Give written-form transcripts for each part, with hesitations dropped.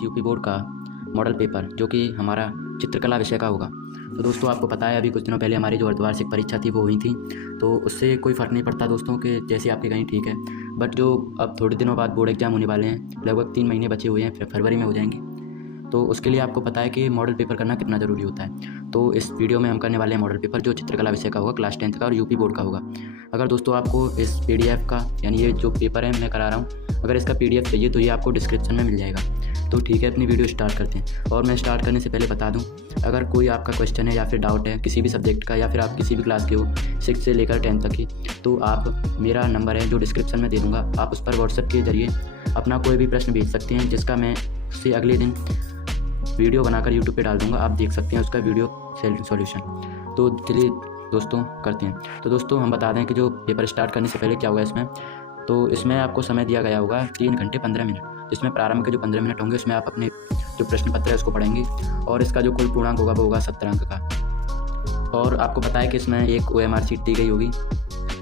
10th UP board का model paper जो कि हमारा चित्रकला विषय का होगा। तो दोस्तों आपको पता है अभी कुछ दिनों पहले हमारी जो अर्धवार्षिक परीक्षा थी वो हुई थी, तो उससे कोई फ़र्क नहीं पड़ता दोस्तों कि जैसे आपके कहीं ठीक है, बट जो अब थोड़े दिनों बाद बोर्ड एग्ज़ाम होने वाले हैं, लगभग 3 महीने बचे हुए हैं, फिर फरवरी में हो जाएंगे। तो उसके लिए आपको पता है कि मॉडल पेपर करना कितना ज़रूरी होता है। तो इस वीडियो में हम करने वाले हैं मॉडल पेपर जो चित्रकला विषय का होगा, क्लास 10th का और यूपी बोर्ड का होगा। अगर दोस्तों आपको इस PDF का यानी ये जो पेपर है मैं करा रहा हूँ, अगर इसका PDF चाहिए तो ये आपको डिस्क्रिप्शन में मिल जाएगा। तो ठीक है, अपनी वीडियो स्टार्ट करते हैं। और मैं स्टार्ट करने से पहले बता दूं, अगर कोई आपका क्वेश्चन है या फिर डाउट है किसी भी सब्जेक्ट का, या फिर आप किसी भी क्लास के हो 6 से लेकर 10 तक की, तो आप मेरा नंबर है जो डिस्क्रिप्शन में दे दूँगा, आप उस पर व्हाट्सएप के ज़रिए अपना कोई भी प्रश्न भेज सकते हैं, जिसका मैं उससे अगले दिन वीडियो बनाकर यूट्यूब पे डाल दूँगा। आप देख सकते हैं उसका वीडियो सॉल्यूशन। तो चलिए दोस्तों करते हैं। तो दोस्तों हम बता दें कि जो पेपर स्टार्ट करने से पहले क्या होगा इसमें, तो इसमें आपको समय दिया गया होगा 3 घंटे 15 मिनट। जिसमें प्रारंभ के जो 15 मिनट होंगे उसमें आप अपने जो प्रश्न पत्र है उसको पढ़ेंगे, और इसका जो कुल पूर्णांक होगा वो होगा 17 अंक का। और आपको पता है कि इसमें एक OMR शीट दी गई होगी,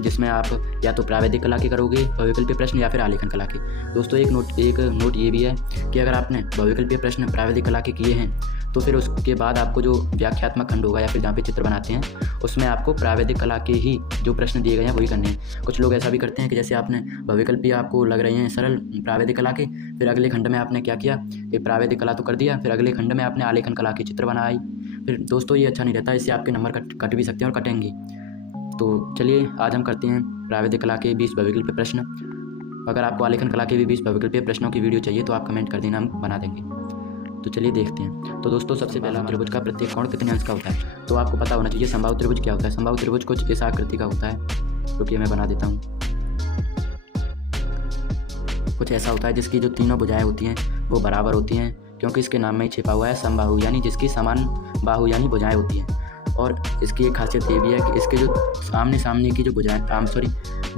जिसमें आप या तो प्रावैधिक कला के करोगे बहुविकल्पीय प्रश्न या फिर आलेखन कला के। दोस्तों एक नोट ये भी है कि अगर आपने बहुविकल्पीय प्रश्न प्रावैधिक कला के किए हैं तो फिर उसके बाद आपको जो व्याख्यात्मक खंड होगा या फिर जहाँ पे चित्र बनाते हैं उसमें आपको प्रावैधिक कला के ही जो प्रश्न दिए गए हैं वही करने हैं। कुछ लोग ऐसा भी करते हैं कि जैसे आपने बहुविकल्पीय आपको लग रहे हैं सरल प्रावैधिक कला के, फिर अगले खंड में आपने क्या किया कि प्रावैधिक कला तो कर दिया, फिर अगले खंड में आपने आलेखन कला के चित्र बनाई। फिर दोस्तों ये अच्छा नहीं रहता, इससे आपके नंबर कट भी सकते हैं और कटेंगे। तो चलिए आज हम करते हैं प्रावैधिक कला के 20 बहुविकल्पीय प्रश्न। अगर आपको आलेखन कला के भी 20 बहुविकल्पीय प्रश्नों की वीडियो चाहिए तो आप कमेंट कर देना, हम बना देंगे। तो चलिए देखते हैं। तो दोस्तों सबसे पहला त्रिभुज का प्रत्येक कोण कितने अंश का होता है, तो आपको पता होना चाहिए समबाहु त्रिभुज क्या होता है। समबाहु त्रिभुज कुछ इस आकृति का होता है, रुकिए मैं बना देता हूँ। कुछ ऐसा होता है जिसकी जो तीनों भुजाएं होती हैं वो बराबर होती हैं, क्योंकि इसके नाम में ही छिपा हुआ है समबाहु, यानी जिसकी समान बाहु यानी भुजाएं होती हैं। और इसकी एक खासियत ये भी है कि इसके जो आमने सामने की जो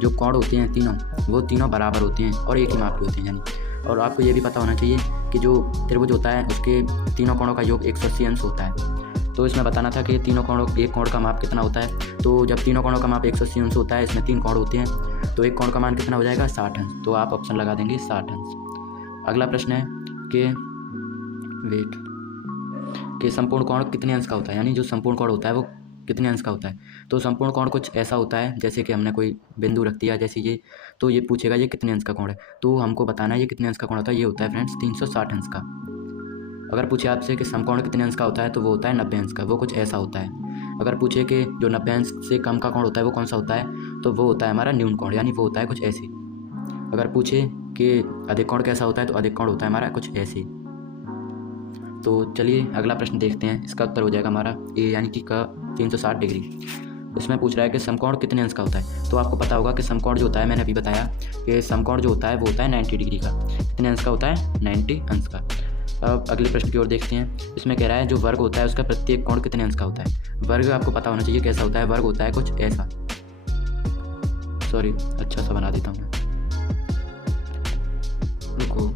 जो कोण होते हैं तीनों, वो तीनों बराबर होते हैं और एक ही माप के होते हैं यानी। और आपको ये भी पता होना चाहिए कि जो त्रिभुज होता है उसके तीनों कोणों का योग 180 अंश होता है। तो इसमें बताना था कि एक कोण का माप कितना होता है। तो जब तीनों कोणों का माप 180 अंश होता है, इसमें 3 कोण होते हैं, तो एक कोण का मान कितना हो जाएगा 60 अंश। तो आप ऑप्शन लगा देंगे 60 अंश। अगला प्रश्न है कि संपूर्ण कोण कितने अंश का होता है, यानी जो संपूर्ण कोण होता है वो कितने अंश का होता है। तो संपूर्ण कोण कुछ ऐसा होता है जैसे कि हमने कोई बिंदु रख दिया जैसे ये, तो ये पूछेगा ये कितने अंश का कोण है, तो हमको बताना है ये कितने अंश का कोण होता है। ये होता है फ्रेंड्स 360 अंश का। अगर पूछे आपसे कि समकोण कितने अंश का होता है तो वो होता है 90 अंश का, वो कुछ ऐसा होता है। अगर पूछे कि जो 90 अंश से कम का कोण होता है वो कौन सा होता है, तो वो होता है हमारा न्यून कोण, यानी वो होता है कुछ ऐसे। अगर पूछे कि अधिक कोण कैसा होता है तो अधिक कोण होता है हमारा कुछ ऐसे। तो चलिए अगला प्रश्न देखते हैं। इसका उत्तर हो जाएगा हमारा ए यानी कि का 360 डिग्री। इसमें पूछ रहा है कि समकोण कितने अंश का होता है। तो आपको पता होगा कि समकोण जो होता है, मैंने अभी बताया कि समकोण जो होता है वो होता है 90 डिग्री का। कितने अंश का होता है 90 अंश का। अब अगले प्रश्न की ओर देखते हैं। इसमें कह रहा है जो वर्ग होता है उसका प्रत्येक कोण कितने अंश का होता है। वर्ग आपको पता होना चाहिए कैसा होता है। वर्ग होता है कुछ ऐसा, सॉरी अच्छा सा बना देता हूँ मैं, रुको।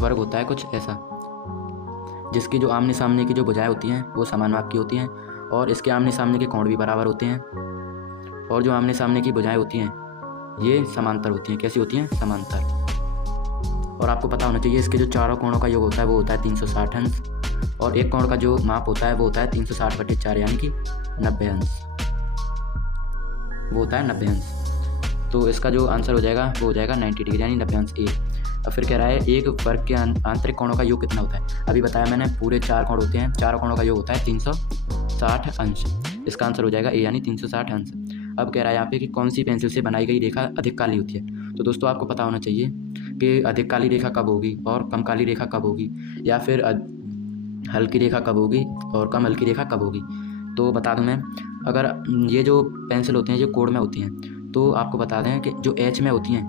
वर्ग होता है कुछ ऐसा जिसकी जो आमने सामने की जो भुजाएं होती हैं वो समान माप की होती हैं, और इसके आमने सामने के कोण भी बराबर होते हैं, और जो आमने सामने की भुजाएं होती हैं ये समांतर होती हैं। कैसी होती हैं? समांतर। और आपको पता होना चाहिए इसके जो चारों कोणों का योग होता है वो होता है 360 अंश, और एक कोण का जो माप होता है वो होता है 360/4 यानी कि 90 अंश, वो होता है 90 अंश। तो इसका जो आंसर हो जाएगा वो हो जाएगा 90 डिग्री यानी 90 अंश ए। अब फिर कह रहा है एक वर्ग के आंतरिक कोणों का योग कितना होता है। अभी बताया मैंने पूरे 4 कोण होते हैं, चारों कोणों का योग होता है 360 अंश। इसका आंसर हो जाएगा ए यानी 360 अंश। अब कह रहा है यहाँ पे कि कौन सी पेंसिल से बनाई गई रेखा अधिक काली होती है। तो दोस्तों आपको पता होना चाहिए कि अधिक काली रेखा कब होगी और कम काली रेखा कब होगी, या फिर हल्की रेखा कब होगी और कम हल्की रेखा कब होगी। तो बता दूं मैं, अगर ये जो पेंसिल होती हैं जो कोण में होती हैं, तो आपको बता दें कि जो H में होती हैं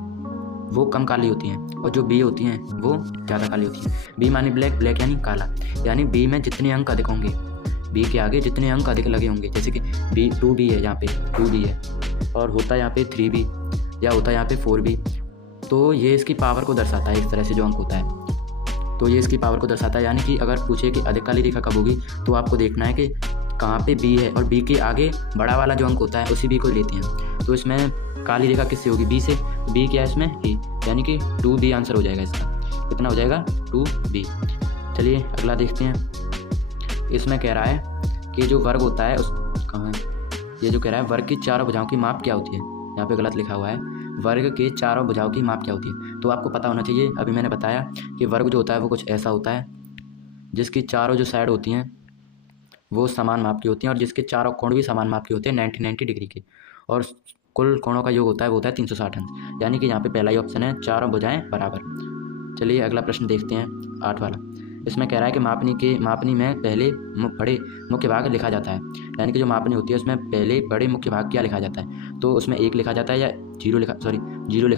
वो कम काली होती हैं, और जो B होती हैं वो ज़्यादा काली होती हैं। B मानी ब्लैक, ब्लैक यानी काला, यानी B में जितने अंक अधिक होंगे, B के आगे जितने अंक अधिक लगे होंगे, जैसे कि 2B है, यहाँ पे 2B है, और होता है यहाँ पे 3B या होता है यहाँ पे 4B। तो ये इसकी पावर को दर्शाता है इस तरह से जो अंक होता है, तो ये इसकी पावर को दर्शाता है। यानी कि अगर पूछे कि अधिक काली रेखा कब होगी, तो आपको देखना है कि कहाँ पे B है, और B के आगे बड़ा वाला जो अंक होता है उसी B को लेते हैं। तो इसमें काली रेखा किससे होगी, बी से। बी क्या है इसमें, ए, यानी कि 2B आंसर हो जाएगा इसका। कितना हो जाएगा, 2B। चलिए अगला देखते हैं। इसमें कह रहा है कि जो वर्ग होता है उस कहाँ है, ये जो कह रहा है वर्ग की चारों भुजाओं की माप क्या होती है। यहाँ पे गलत लिखा हुआ है, वर्ग के चारों भुजाओं की माप क्या होती है। तो आपको पता होना चाहिए, अभी मैंने बताया कि वर्ग जो होता है वो कुछ ऐसा होता है जिसकी चारों जो साइड होती हैं वो समान माप की होती हैं और जिसके चारों कोण भी समान माप के होते हैं 90 डिग्री के, और कुल कोणों का योग होता है वो होता है 360 अंश। यानी कि यहाँ पे पहला ही ऑप्शन है, चारों भुजाएं बराबर। चलिए अगला प्रश्न देखते हैं, 8 वाला। इसमें कह रहा है कि मापनी में पहले बड़े मुख्य भाग लिखा जाता है। यानी कि जो मापनी होती है उसमें पहले बड़े मुख्य भाग क्या लिखा जाता है। तो उसमें 1 लिखा जाता है या 0 लिखा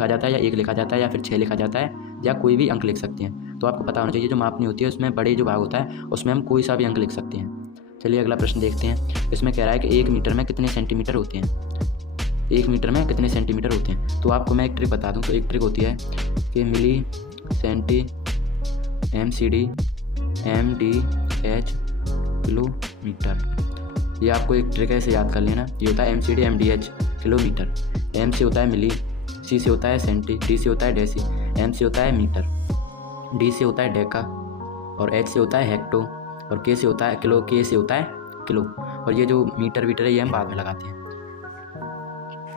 जाता है, या 1 लिखा जाता है, या फिर 6 लिखा जाता है, या कोई भी अंक लिख सकते हैं। तो आपको पता होना चाहिए जो मापनी होती है उसमें बड़े जो भाग होता है उसमें हम कोई सा भी अंक लिख सकते हैं। चलिए अगला प्रश्न देखते हैं। इसमें कह रहा है कि 1 मीटर में कितने सेंटीमीटर होते हैं। 1 मीटर में कितने सेंटीमीटर होते हैं। तो आपको मैं एक ट्रिक बता दूं। तो एक ट्रिक होती है कि मिली सेंटी MCD MDH किलोमीटर। ये आपको एक ट्रिक है, इसे याद कर लेना। ये होता है MCD MDH किलोमीटर। M से होता है मिली, C से होता है सेंटी, D से होता है डेसी, M से होता है मीटर, D से होता है डेका, और H से होता है हेक्टो, और K से होता है किलो, K से होता है किलो। और ये जो मीटर वीटर है ये हम बाद में लगाते हैं।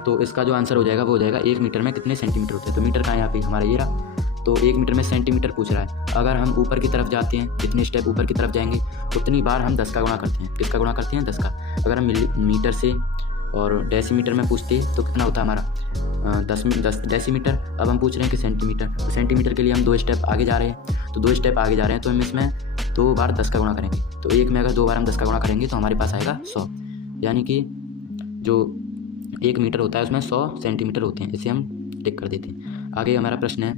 तो इसका जो आंसर हो जाएगा वो हो जाएगा 1 मीटर में कितने सेंटीमीटर होते हैं। तो मीटर कहाँ है यहाँ पे, हमारा ये रहा। तो 1 मीटर में सेंटीमीटर पूछ रहा है। अगर हम ऊपर की तरफ जाते हैं, जितने स्टेप ऊपर की तरफ जाएंगे उतनी बार हम 10 का गुणा करते हैं। किसका गुणा करते हैं, 10 का। अगर हम मीटर से और डेसीमीटर में पूछते हैं तो कितना होता है हमारा 10 डेसीमीटर। अब हम पूछ रहे हैं कि सेंटीमीटर। तो सेंटीमीटर के लिए हम 2 स्टेप आगे जा रहे हैं। तो 2 स्टेप आगे जा रहे हैं तो हम इसमें 2 बार 10 का गुणा करेंगे। तो 1 में अगर 2 बार हम 10 का गुणा करेंगे तो हमारे पास आएगा 100। यानी कि जो 1 मीटर होता है उसमें 100 सेंटीमीटर होते हैं। इसे हम टिक कर देते हैं। आगे हमारा प्रश्न है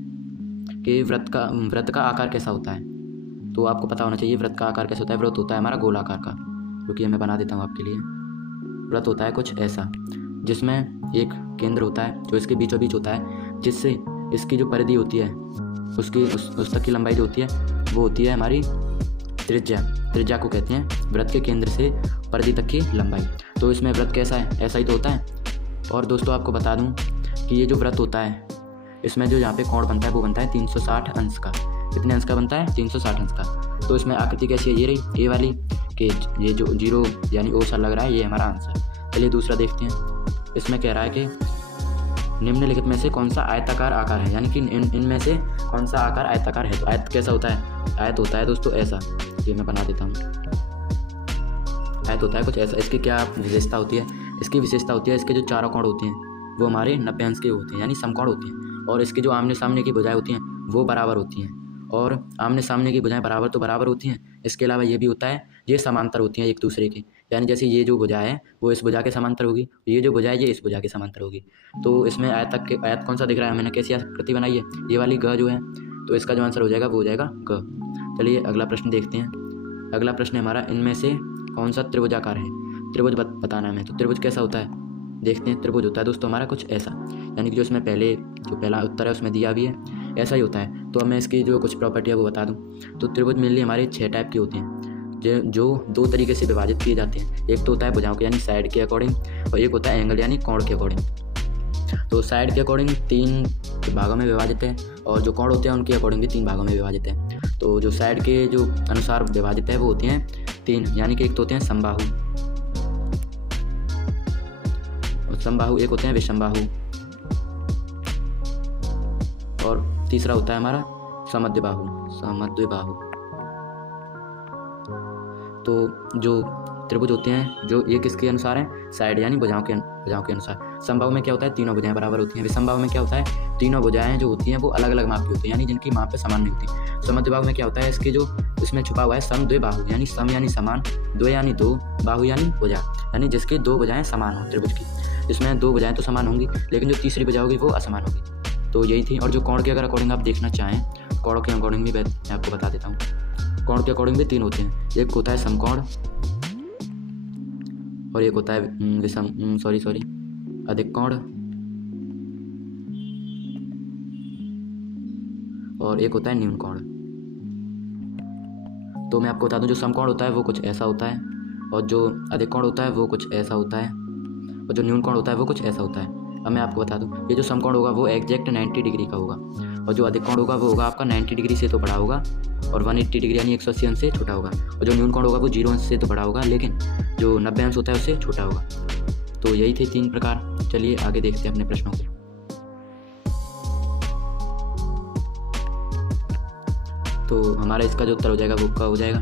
कि वृत्त का आकार कैसा होता है। तो आपको पता होना चाहिए वृत्त का आकार कैसा होता है। वृत्त होता है हमारा गोलाकार का, जो कि मैं बना देता हूँ आपके लिए। वृत्त होता है कुछ ऐसा जिसमें एक केंद्र होता है जो इसके बीचों बीच होता है, जिससे इसकी जो परिधि होती है उसकी उस तक की लंबाई जो होती है वो होती है हमारी त्रिज्या। त्रिज्या को कहते हैं वृत्त के केंद्र से परिधि तक की लंबाई। तो इसमें वृत्त कैसा है, ऐसा ही तो होता है। और दोस्तों आपको बता दूं कि ये जो वृत्त होता है इसमें जो यहाँ पे कोण बनता है वो बनता है 360 अंश का। कितने अंश का बनता है, 360 अंश का। तो इसमें आकृति कैसी है, ये रही ए वाली, कि ये जो 0 यानी ओ सा लग रहा है, ये हमारा आंसर। चलिए दूसरा देखते हैं। इसमें कह रहा है कि निम्नलिखित में से कौन सा आयताकार आकार है। यानी कि इनमें से कौन सा आकार आयताकार है। तो आयत कैसा होता है, आयत होता है दोस्तों ऐसा। ये मैं बना देता हूँ। आयत होता है कुछ ऐसा। इसकी क्या विशेषता होती है, इसकी विशेषता होती है इसके जो चारों कोण होते हैं वो हमारे 90 अंश के होते हैं, यानी समकोण होते हैं। और इसके जो आमने सामने की भुजाएं होती हैं वो बराबर होती हैं। और आमने सामने की भुजाएं बराबर तो बराबर होती हैं, इसके अलावा ये भी होता है ये समांतर होती हैं एक दूसरे के। यानी जैसे ये जो भुजा है वो इस भुजा के समांतर होगी, ये जो भुजा है ये इस भुजा के समांतर होगी। तो इसमें आयत कौन सा दिख रहा है, मैंने कैसी आकृति बनाई है, ये वाली ग जो है। तो इसका जो आंसर हो जाएगा वो हो जाएगा ग। चलिए अगला प्रश्न देखते हैं। अगला प्रश्न है हमारा, इनमें से कौन सा त्रिभुजाकार है। त्रिभुज बताना है हमें। तो त्रिभुज कैसा होता है, देखते हैं। त्रिभुज होता है दोस्तों हमारा कुछ ऐसा, यानी कि जो इसमें पहला उत्तर है उसमें दिया भी है, ऐसा ही होता है। तो अब मैं इसकी जो कुछ प्रॉपर्टी है वो बता दूं। तो त्रिभुज मेनली हमारे 6 टाइप के होते हैं जो 2 तरीके से विभाजित किए जाते हैं। एक तो होता है भुजाओं के यानी साइड के अकॉर्डिंग, और एक होता है एंगल यानी कोण के अकॉर्डिंग। तो साइड के अकॉर्डिंग 3 भागों में विभाजित है, और जो कोण होते हैं उनके अकॉर्डिंग भी 3 भागों में विभाजित है। तो जो साइड के जो अनुसार विभाजित है वो होते हैं 3, यानी कि एक तो होते हैं समबाहु, समबाहु, एक होते हैं विषमबाहु, और तीसरा होता है हमारा समद्विबाहु। तो जो त्रिभुज होते हैं जो ये किसके अनुसार हैं, साइड यानी भुजाओं के अनुसार। समबाहु में क्या होता है, तीनों भुजाएं बराबर होती हैं। विषमबाहु में क्या होता है, तीनों भुजाएं जो होती हैं वो अलग अलग माप की होती हैं, यानी जिनकी माप पे समान नहीं होती। समद्विबाहु में क्या होता है, इसके जो इसमें छुपा हुआ है समद्विबाहु, यानी सम यानी समान, द्वि यानी 2, बाहु यानी भुजा, यानी जिसकी 2 भुजाएं समान हो त्रिभुज की। इसमें 2 भुजाएं तो समान होंगी, लेकिन जो तीसरी भुजा होगी वो असमान होगी। तो यही थी। और जो कोण के अगर अकॉर्डिंग आप देखना चाहें, कोण के अकॉर्डिंग भी मैं आपको बता देता हूँ। कोण के अकॉर्डिंग भी 3 होते हैं। एक होता है समकोण, और एक होता है अधिक कोण, और एक होता है न्यून कोण। तो मैं आपको बता दूं जो समकोण होता है वो कुछ ऐसा होता है, और जो अधिक कोण होता है वो कुछ ऐसा होता है, और जो न्यून कोण होता है वो कुछ ऐसा होता है। अब मैं आपको बता दूं, ये जो समकोण होगा वो एग्जैक्ट 90 डिग्री का होगा, और जो अधिक कोण होगा वो होगा आपका 90 डिग्री से तो बड़ा होगा और 180 डिग्री यानी 180 अंश से छोटा होगा, और जो न्यून कोण होगा वो 0 अंश से तो बड़ा होगा लेकिन जो 90 अंश होता है उससे छोटा होगा। तो यही थे 3 प्रकार। चलिए आगे देखते हैं अपने प्रश्नों को। तो हमारा इसका जो उत्तर हो जाएगा वो क्या हो जाएगा,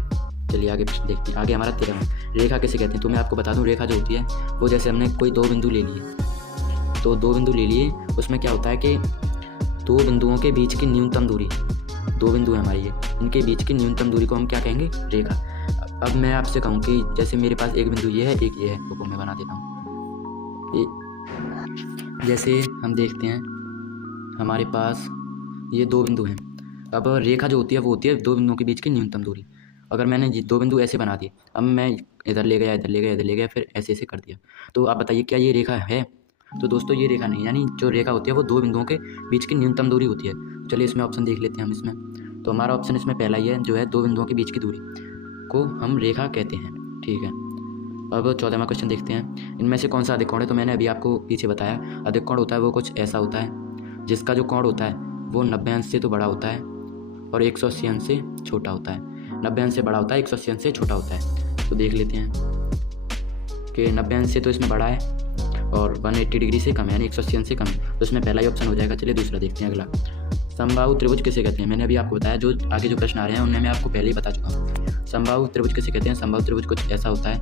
चलिए आगे प्रश्न देखते हैं। आगे हमारा 13वां, रेखा किसे कहते हैं। तो मैं आपको बता दूं, रेखा जो होती है वो जैसे हमने कोई 2 बिंदु ले लिए, तो 2 बिंदु ले लिए, उसमें क्या होता है कि 2 बिंदुओं के बीच की न्यूनतम दूरी, 2 बिंदु है हमारी ये, इनके बीच की न्यूनतम दूरी को हम क्या कहेंगे, रेखा। अब मैं आपसे कहूँ कि जैसे मेरे पास एक बिंदु ये है, एक ये है, तो मैं बना देता हूँ। जैसे हम देखते हैं हमारे पास ये 2 बिंदु हैं। अब रेखा जो होती है वो होती है 2 बिंदुओं के बीच की न्यूनतम दूरी। अगर मैंने 2 बिंदु ऐसे बना दिए, अब मैं इधर ले गया, इधर ले गया, इधर ले गया, फिर ऐसे ऐसे कर दिया, तो आप बताइए क्या ये रेखा है। तो दोस्तों ये रेखा नहीं, यानी जो रेखा होती है वो 2 बिंदुओं के बीच की न्यूनतम दूरी होती है। चलिए इसमें ऑप्शन देख लेते हैं हम इसमें। तो हमारा ऑप्शन इसमें पहला ही है, जो है 2 बिंदुओं के बीच की दूरी को हम रेखा कहते हैं। ठीक है, अब 14वां क्वेश्चन देखते हैं, इनमें से कौन सा अधिक कोण है। तो मैंने अभी आपको पीछे बताया, अधिक कोण होता है वो कुछ ऐसा होता है जिसका जो कोण होता है वो 90 अंश से तो बड़ा होता है और 180 अंश से छोटा होता है। 90 अंश से बड़ा होता है, 180 अंश से छोटा होता है। तो देख लेते हैं कि 90 अंश से तो इसमें बड़ा है और 180 डिग्री से कम है, यानी 180 अंश से कम है, तो इसमें पहला ही ऑप्शन हो जाएगा। चलिए दूसरा देखते हैं। अगला, समबाहु त्रिभुज किसे कहते हैं। मैंने अभी आपको बताया, जो आगे जो प्रश्न आ रहे हैं उनमें मैं आपको पहले ही बता चुका हूँ। समबाहु त्रिभुज किसे कहते हैं। समबाहु त्रिभुज कुछ ऐसा होता है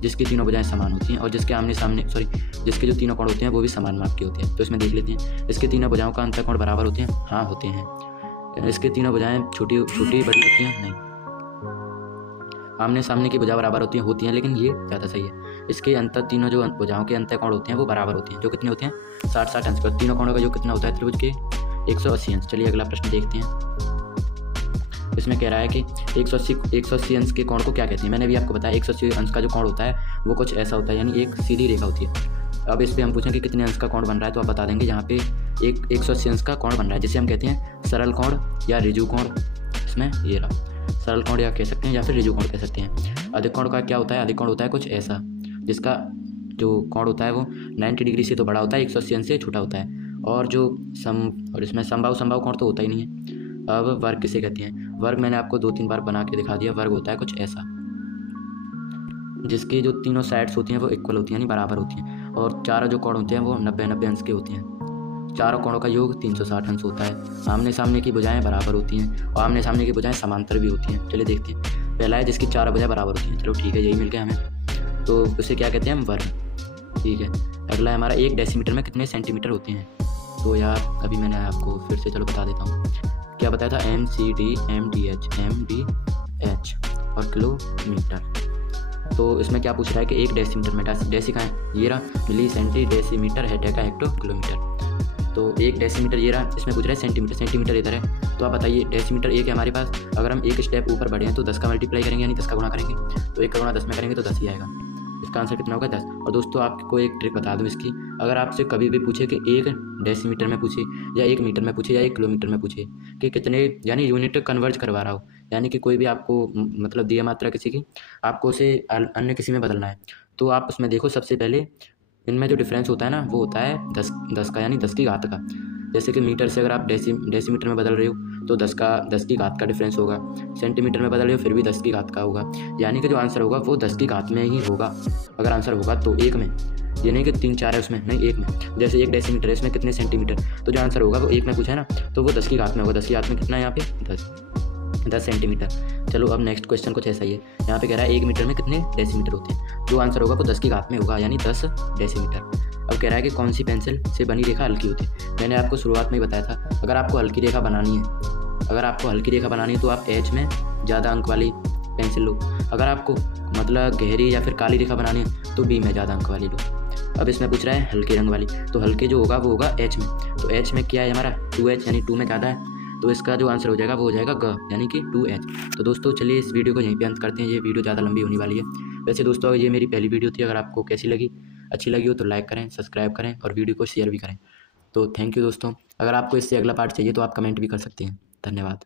जिसकी तीनों भुजाएं समान होती हैं और जिसके जिसके जो तीनों कोण होते हैं वो भी समान माप के होते हैं। तो इसमें देख लेते हैं, इसके तीनों भुजाओं का अंतःकोण बराबर होते हैं। हाँ होते हैं। इसके तीनों भुजाएं छोटी छोटी बड़ी होती हैं, नहीं। आमने सामने की भुजा बराबर होती हैं, लेकिन ये ज़्यादा सही है। इसके तीनों जो भुजाओं के अंतःकोण होते हैं वो बराबर होते हैं, जो कितने होते हैं, 60-60 अंश का। तीनों कोणों का जो कितना होता है त्रिभुज के, 180 अंश। चलिए अगला प्रश्न देखते हैं। इसमें कह रहा है कि 180 अंश के कोण को क्या कहते हैं। मैंने भी आपको बताया 180 अंश का जो कोण होता है वो कुछ ऐसा होता है, यानी एक सीधी रेखा होती है। अब इस पर हम पूछें कि कितने अंश का कोण बन रहा है, तो आप बता देंगे यहाँ पे 180 अंश का कोण बन रहा है, जिसे हम कहते हैं सरल कोण या ऋजु कोण। इसमें ये रहा सरल कोण या कह सकते हैं, या फिर ऋजु कोण कह सकते हैं। अधिक कोण का क्या होता है, अधिक कोण होता है कुछ ऐसा जिसका जो कोण होता है वो 90 डिग्री से तो बड़ा होता है, 180 अंश से छोटा होता है। और इसमें समबाहु कोण तो होता ही नहीं है। अब वर्ग किसे कहते हैं। वर्ग मैंने आपको 2-3 बार बना के दिखा दिया। वर्ग होता है कुछ ऐसा जिसके जो तीनों साइड्स होती हैं वो इक्वल होती हैं, यानी बराबर होती हैं, और चारों जो कोण होते हैं वो 90-90 अंश के होते हैं। चारों कोणों का योग 360 अंश होता है। आमने सामने की भुजाएं बराबर होती हैं और आमने सामने की भुजाएं समांतर भी होती हैं। चलिए देखते हैं। पहला है जिसकी चारों भुजाएं बराबर होती हैं। चलो ठीक है, यही मिल गया हमें, तो उसे क्या कहते हैं हम, वर्ग। ठीक है, अगला है हमारा 1 डेसीमीटर में कितने सेंटीमीटर होते हैं। तो यार अभी मैंने आपको फिर से चलो बता देता हूँ, क्या बताया था, MCD, MDH और किलोमीटर। तो इसमें क्या पूछ रहा है कि 1 डेसीमीटर में, डेसी कहाँ है, ये रहा, मिली सेंटी डेसीमीटर, हेक्टर का हेक्टो किलोमीटर। तो 1 डेसीमीटर ये रहा, इसमें पूछ रहा है सेंटीमीटर, सेंटीमीटर इधर है। तो आप बताइए डेसीमीटर 1 है हमारे पास, अगर हम एक स्टेप ऊपर बढ़े हैं तो 10 का मल्टीप्लाई करेंगे, यानी 10 का गुणा करेंगे, तो 1 का गुणा 10 में करेंगे तो 10 ही आएगा। इसका आंसर कितना होगा, 10। और दोस्तों आपको एक ट्रिक बता दूं इसकी, अगर आपसे कभी भी पूछे कि 1 डेसीमीटर में पूछे या 1 मीटर में पूछे या 1 किलोमीटर में पूछे कि कितने, यानी यूनिट कन्वर्ज करवा रहा हो, यानी कि कोई भी आपको मतलब दिया मात्रा किसी की, आपको उसे अन्य किसी में बदलना है, तो आप उसमें देखो सबसे पहले इनमें जो डिफरेंस होता है ना वो होता है 10 का, यानी 10 की घात का। जैसे कि मीटर से अगर आप डेसीमीटर में बदल रहे हो तो 10 की घात का डिफरेंस होगा। सेंटीमीटर में बदल रहे हो फिर भी 10 की घात का होगा, यानी कि जो आंसर होगा वो 10 की घात में ही होगा। अगर आंसर होगा तो 1 में, ये नहीं कि 3-4 है उसमें, नहीं 1 में। जैसे 1 डेसीमीटर है, इसमें कितने सेंटीमीटर, तो जो आंसर होगा वो 1 में पूछा है ना, तो वो 10 की घात में होगा। 10 की घात में कितना है यहाँ पे, 10 सेंटीमीटर। चलो अब नेक्स्ट क्वेश्चन कुछ ऐसा ही है। यहाँ पे कह रहा है 1 मीटर में कितने डेसीमीटर होते हैं, जो आंसर होगा वो 10 की घात में होगा, यानी 10 डेसीमीटर। अब कह रहा है कि कौन सी पेंसिल से बनी रेखा हल्की होती है। मैंने आपको शुरुआत में ही बताया था, अगर आपको हल्की रेखा बनानी है तो आप H में ज़्यादा अंक वाली पेंसिल लो। अगर आपको मतलब गहरी या फिर काली रेखा बनानी है तो B में ज़्यादा अंक वाली लो। अब इसमें पूछ रहा है हल्के रंग वाली, तो हल्के जो होगा वो होगा H में। तो H में क्या है हमारा 2H, यानी 2 में ज़्यादा है, तो इसका जो आंसर हो जाएगा वो हो जाएगा ग, यानी कि 2H। तो दोस्तों चलिए इस वीडियो को यहीं पे अंत करते हैं, ये वीडियो ज़्यादा लंबी होने वाली है। वैसे दोस्तों ये मेरी पहली वीडियो थी, अगर आपको कैसी लगी, अच्छी लगी हो तो लाइक करें, सब्सक्राइब करें और वीडियो को शेयर भी करें। तो थैंक यू दोस्तों। अगर आपको इससे अगला पार्ट चाहिए तो आप कमेंट भी कर सकते हैं। धन्यवाद।